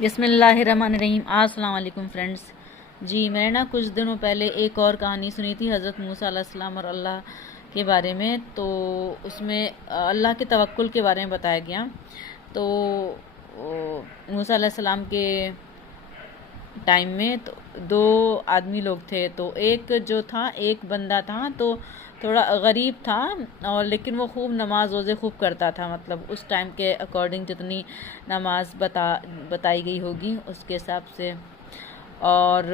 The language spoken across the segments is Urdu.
بسم اللہ الرحمن الرحیم۔ السلام علیکم فرینڈز۔ جی میں نے کچھ دنوں پہلے ایک اور کہانی سنی تھی حضرت موسیٰ علیہ السلام اور اللہ کے بارے میں، تو اس میں اللہ کے توکل کے بارے میں بتایا گیا۔ تو موسیٰ علیہ السلام کے ٹائم میں دو آدمی لوگ تھے، تو ایک جو تھا ایک بندہ تھا تو تھوڑا غریب تھا، اور لیکن وہ خوب نماز روزے خوب کرتا تھا، مطلب اس ٹائم کے اکارڈنگ جتنی نماز بتائی گئی ہوگی اس کے حساب سے، اور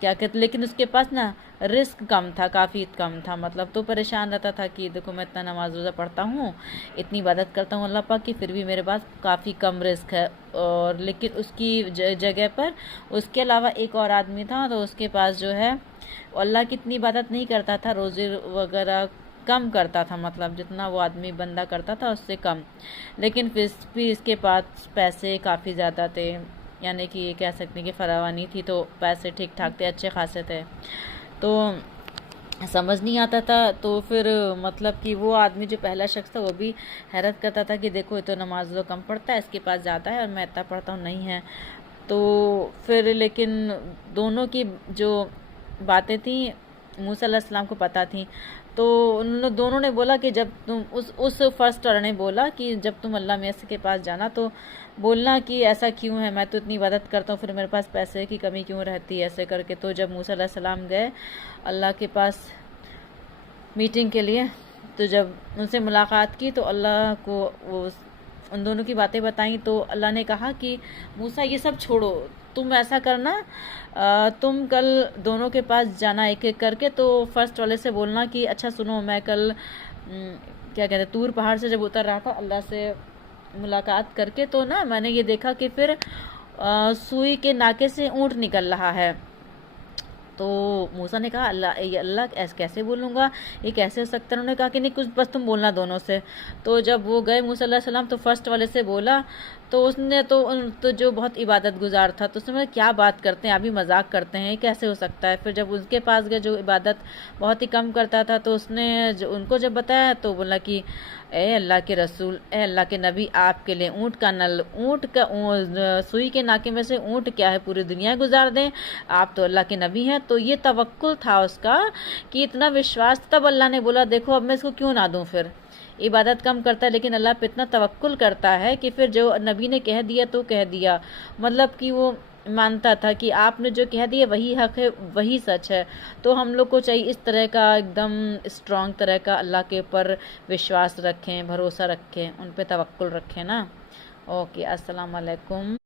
کیا کہتے، لیکن اس کے پاس نا رزق کم تھا، کافی کم تھا، مطلب تو پریشان رہتا تھا کہ دیکھو میں اتنا نماز روزہ پڑھتا ہوں، اتنی عبادت کرتا ہوں اللہ پاک کی، پھر بھی میرے پاس کافی کم رزق ہے، اور لیکن اس کی جگہ پر اس کے علاوہ ایک اور آدمی تھا، تو اس کے پاس جو ہے اللہ کی اتنی عبادت نہیں کرتا تھا، روزے وغیرہ کم کرتا تھا، مطلب جتنا وہ آدمی بندہ کرتا تھا اس سے کم، لیکن پھر بھی اس کے پاس پیسے کافی زیادہ تھے، یعنی کہ یہ کہہ سکتے ہیں کہ فراوانی تھی، تو پیسے ٹھیک ٹھاک تھے، اچھے خاصے تھے، تو سمجھ نہیں آتا تھا، تو پھر مطلب کہ وہ آدمی جو پہلا شخص تھا وہ بھی حیرت کرتا تھا کہ دیکھو یہ تو نماز تو کم پڑھتا ہے، اس کے پاس زیادہ ہے اور میں اتنا پڑھتا ہوں نہیں ہے، تو پھر لیکن دونوں کی جو باتیں تھیں موسیٰ علیہ السلام کو پتہ تھیں، تو دونوں نے بولا کہ جب تم اس فرسٹ والے نے بولا کہ جب تم اللہ میاں کے پاس جانا تو بولنا کہ ایسا کیوں ہے، میں تو اتنی عبادت کرتا ہوں، پھر میرے پاس پیسے کی کمی کیوں رہتی ہے ایسے کر کے۔ تو جب موسیٰ علیہ السلام گئے اللہ کے پاس میٹنگ کے لیے، تو جب ان سے ملاقات کی تو اللہ کو وہ ان دونوں کی باتیں بتائیں، تو اللہ نے کہا کہ موسیٰ یہ سب چھوڑو، تم ایسا کرنا، تم کل دونوں کے پاس جانا ایک ایک کر کے، تو فرسٹ والے سے بولنا کہ اچھا سنو، میں کل کیا کہتے ہیں طور پہاڑ سے جب اتر رہا تھا اللہ سے ملاقات کر کے، تو نا میں نے یہ دیکھا کہ پھر سوئی کے ناکے سے اونٹ نکل رہا ہے۔ تو موسیٰ نے کہا اللہ کیسے بولوں گا، یہ کیسے ہو سکتا ہے؟ انہوں نے کہا کہ نہیں کچھ بس تم بولنا دونوں سے۔ تو جب وہ گئے موسیٰ علیہ السلام تو فرسٹ والے سے بولا، تو اس نے تو جو بہت عبادت گزار تھا، تو اس نے کیا بات کرتے ہیں، ابھی مذاق کرتے ہیں، کیسے ہو سکتا ہے؟ پھر جب اس کے پاس گئے جو عبادت بہت ہی کم کرتا تھا، تو اس نے ان کو جب بتایا تو بولا کہ اے اللہ کے رسول، اے اللہ کے نبی، آپ کے لیے اونٹ کا سوئی کے ناکے میں سے اونٹ کیا ہے، پوری دنیا گزار دیں، آپ تو اللہ کے نبی ہیں۔ تو یہ توکل تھا اس کا کہ اتنا وشواس، تب اللہ نے بولا دیکھو اب میں اس کو کیوں نہ دوں، پھر عبادت کم کرتا ہے لیکن اللہ پہ اتنا توکل کرتا ہے کہ پھر جو نبی نے کہہ دیا تو کہہ دیا، مطلب کہ وہ مانتا تھا کہ آپ نے جو کہہ دیا وہی حق ہے، وہی سچ ہے۔ تو ہم لوگ کو چاہیے اس طرح کا ایک دم اسٹرانگ طرح کا اللہ کے اوپر وشواس رکھیں، بھروسہ رکھیں، ان پہ توکل رکھیں نا۔ اوکے، السلام علیکم۔